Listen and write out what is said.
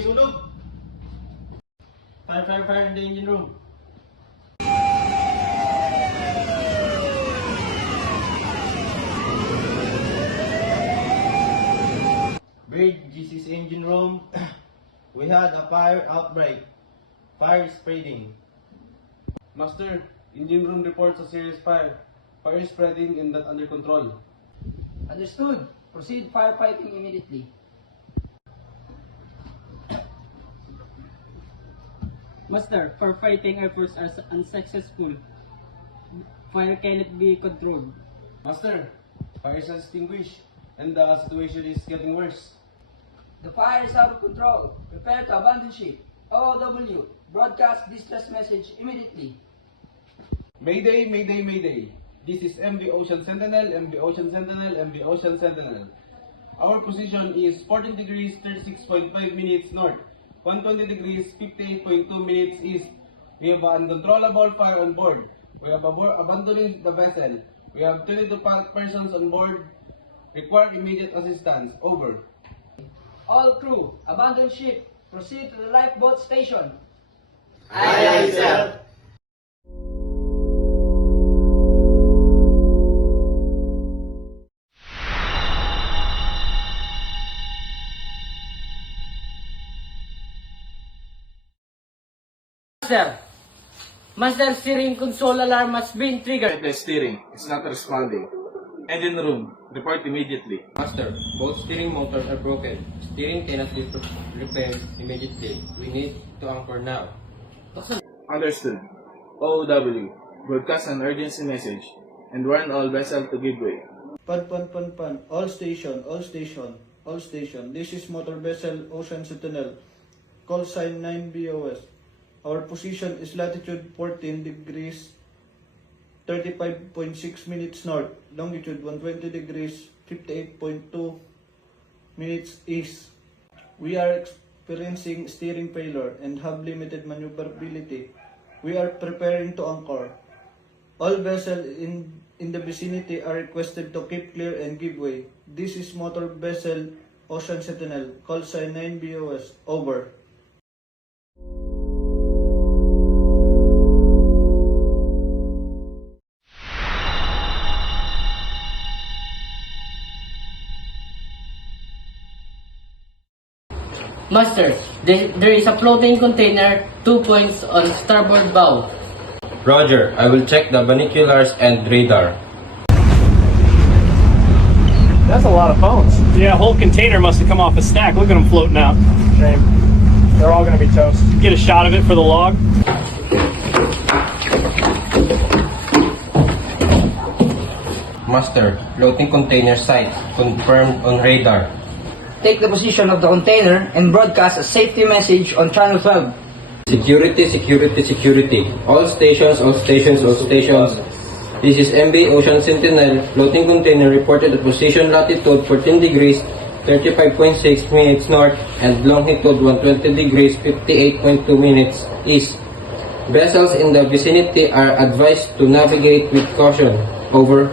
may sunog! Fire in the engine room. Bridge, GCC engine room. We had a fire outbreak. Fire spreading. Master, engine room reports a serious fire. Fire is spreading and not under control. Understood. Proceed firefighting immediately. Master, firefighting efforts are unsuccessful. Fire cannot be controlled. Master, fire is extinguished and the situation is getting worse. The fire is out of control. Prepare to abandon ship. OOW, broadcast distress message immediately. Mayday, mayday, mayday. This is MV Ocean Sentinel, MV Ocean Sentinel, MV Ocean Sentinel. Our position is 14 degrees 36.5 minutes north, 120 degrees 58.2 minutes east. We have an uncontrollable fire on board. We have abandoning the vessel. We have 22 persons on board. Require immediate assistance. Over. All crew, abandon ship. Proceed to the lifeboat station. Aye, aye, sir. Master, steering console alarm has been triggered. The steering is not responding. Engine room, report immediately. Master, both steering motors are broken. Steering cannot be repaired immediately. We need to anchor now. Understood. OOW, broadcast an urgency message and warn all vessel to give way. Pan. All station. This is motor vessel Ocean Sentinel. Call sign 9BOS. Our position is latitude 14 degrees 35.6 minutes north, longitude 120 degrees 58.2 minutes east. We are experiencing steering failure and have limited maneuverability. We are preparing to anchor. All vessels in the vicinity are requested to keep clear and give way. This is motor vessel Ocean Sentinel. Call sign 9BOS. Over. Master, there is a floating container 2 points on starboard bow. Roger, I will check the binoculars and radar. That's a lot of phones. Yeah, a whole container must have come off a stack. Look at them floating out. Shame. They're all going to be toast. Get a shot of it for the log. Master, floating container site confirmed on radar. Take the position of the container and broadcast a safety message on channel 12. Security. All stations. This is MV Ocean Sentinel. Floating container reported at position latitude 14 degrees 35.6 minutes north and longitude 120 degrees 58.2 minutes east. Vessels in the vicinity are advised to navigate with caution. Over.